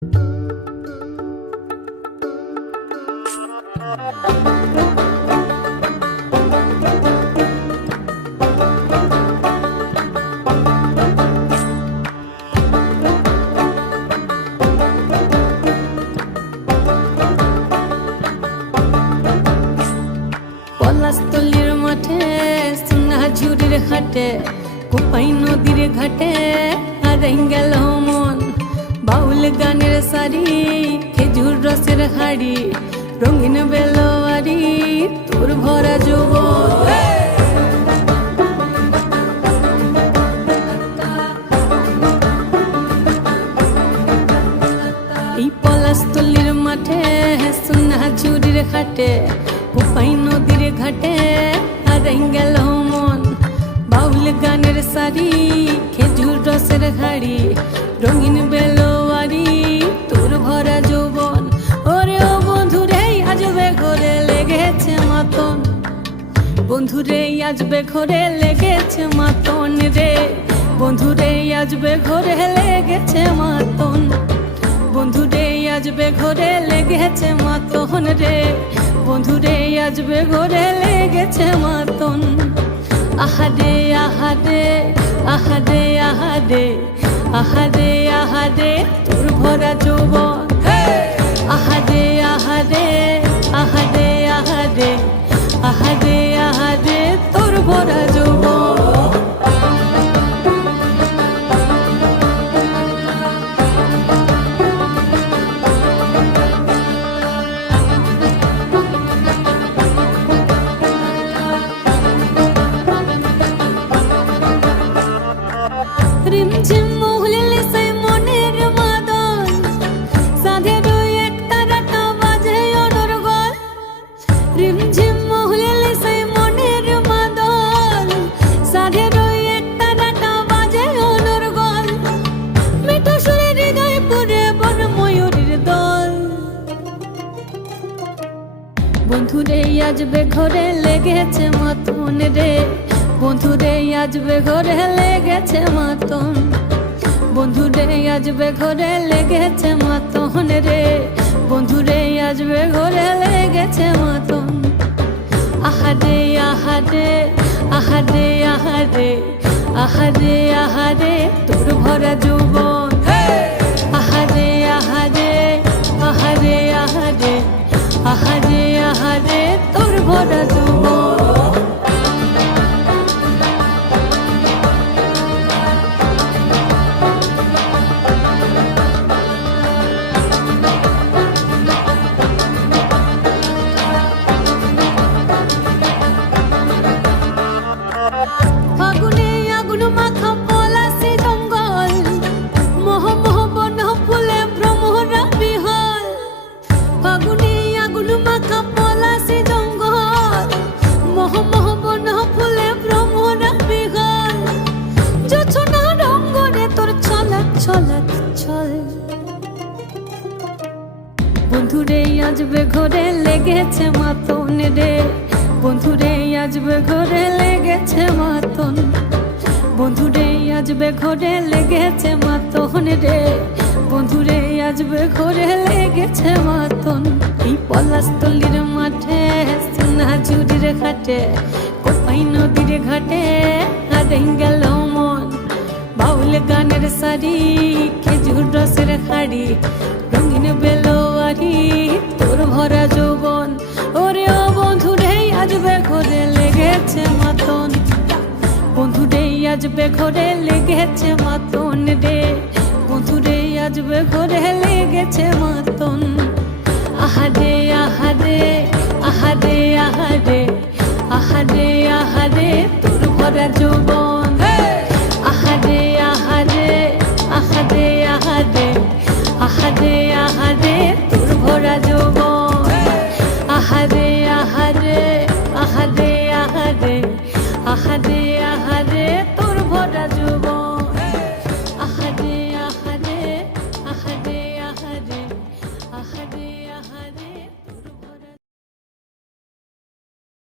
পলাশতলির মাঠে সোনাঝুরির হাটে কোপাই নদীর ঘাটে হারাই গেল মন। বাউল গানের শাড়ি খেজুর রসের হাড়ি রঙিন বেলোয়ারি তোর ভরা যৌবন। এই পলাশতলির মাঠে সোনাঝুরির হাটে কোপাই নদীর ঘাটে হারাই গেল মন। বাউল গানের শাড়ি খেজুর রসের হাড়ি রঙিন বেলোয়ারি তোর ভরা যৌবন। ওরে ও বন্ধুরে আজবে ঘরে লেগেছে মাতন, বন্ধুরে আজবে ঘরে লেগেছে মাতন রে, বন্ধুরে আজবে ঘরে লেগেছে মাতন, বন্ধুরে আজবে ঘরে লেগেছে মাতন রে, বন্ধুরে আজবে ঘরে লেগেছে মাতন। আহারে আহারে আহারে আহারে আহারে আহারে তোর ভরা যৌবন। আহারে আহারে আহারে আহারে আহারে আহারে তোর ভরা যৌবন। রিমঝিম মহুলিলে সেই মনের মাদল, সাধের এক তারাটা বাজে অনর্গল। রিমঝিম মহুলিলে সেই মনের মাদল, সাধের এক তারাটা বাজে অনর্গল। মিঠো সুরে হৃদয় পুরে বন ময়ূরীর দল। বন্ধুরে আজবে ঘরে লেগেছে মাতন রে, বন্ধুরে আজবে ঘরে লেগেছে মাতন, বন্ধুরে আজবে ঘরে লেগেছে মাতন রে, বন্ধুরে আজবে ঘরে লেগেছে মাতন। আহারে আহারে আহারে আহারে আহারে আহারে তোর ভরা যৌবন। আহারে আহারে আহারে আহারে আহারে আহারে তোর ভরা যৌবন। ফাগুনে আগুন মাখা পলাশি জঙ্গল, মোহ মোহ বন ফুলে ভ্রমরা বিহল। ফাগুনে আগুন মাখা পলাশি জঙ্গল, মোহ মোহ বন ফুলে ভ্রমরা বিহল। জোছনা রঙ্গনে তোর ছলাক ছলাক ছল। বন্ধুরে আজবে ঘরে লেগেছে মাতন রে, বন্ধুরে আজবে ঘরে লেগেছে মাতন, বন্ধুরে আজবে ঘরে লেগেছে মাতন রে, বন্ধুরে আজবে ঘরে লেগেছে মাতন। এই পলাশতলির মাঠে সোনাঝুরির ঘাটে কোপাই নদীর ঘাটে হারাই গেল মন। বাউল গানের শাড়ি খেজুর রসের হাড়ি রঙিন বেলোয়ারি তোর ভরা যৌবন। ওরে ও বন্ধুরে আজবে ঘরে লেগেছে মাতন, বন্ধুরে আজবে ঘরে লেগেছে মাতন রে, বন্ধুরে আজবে ঘরে লেগেছে মাতন। আহারে আহারে আহারে আহারে আহারে আহারে তোর ভরা যৌবন।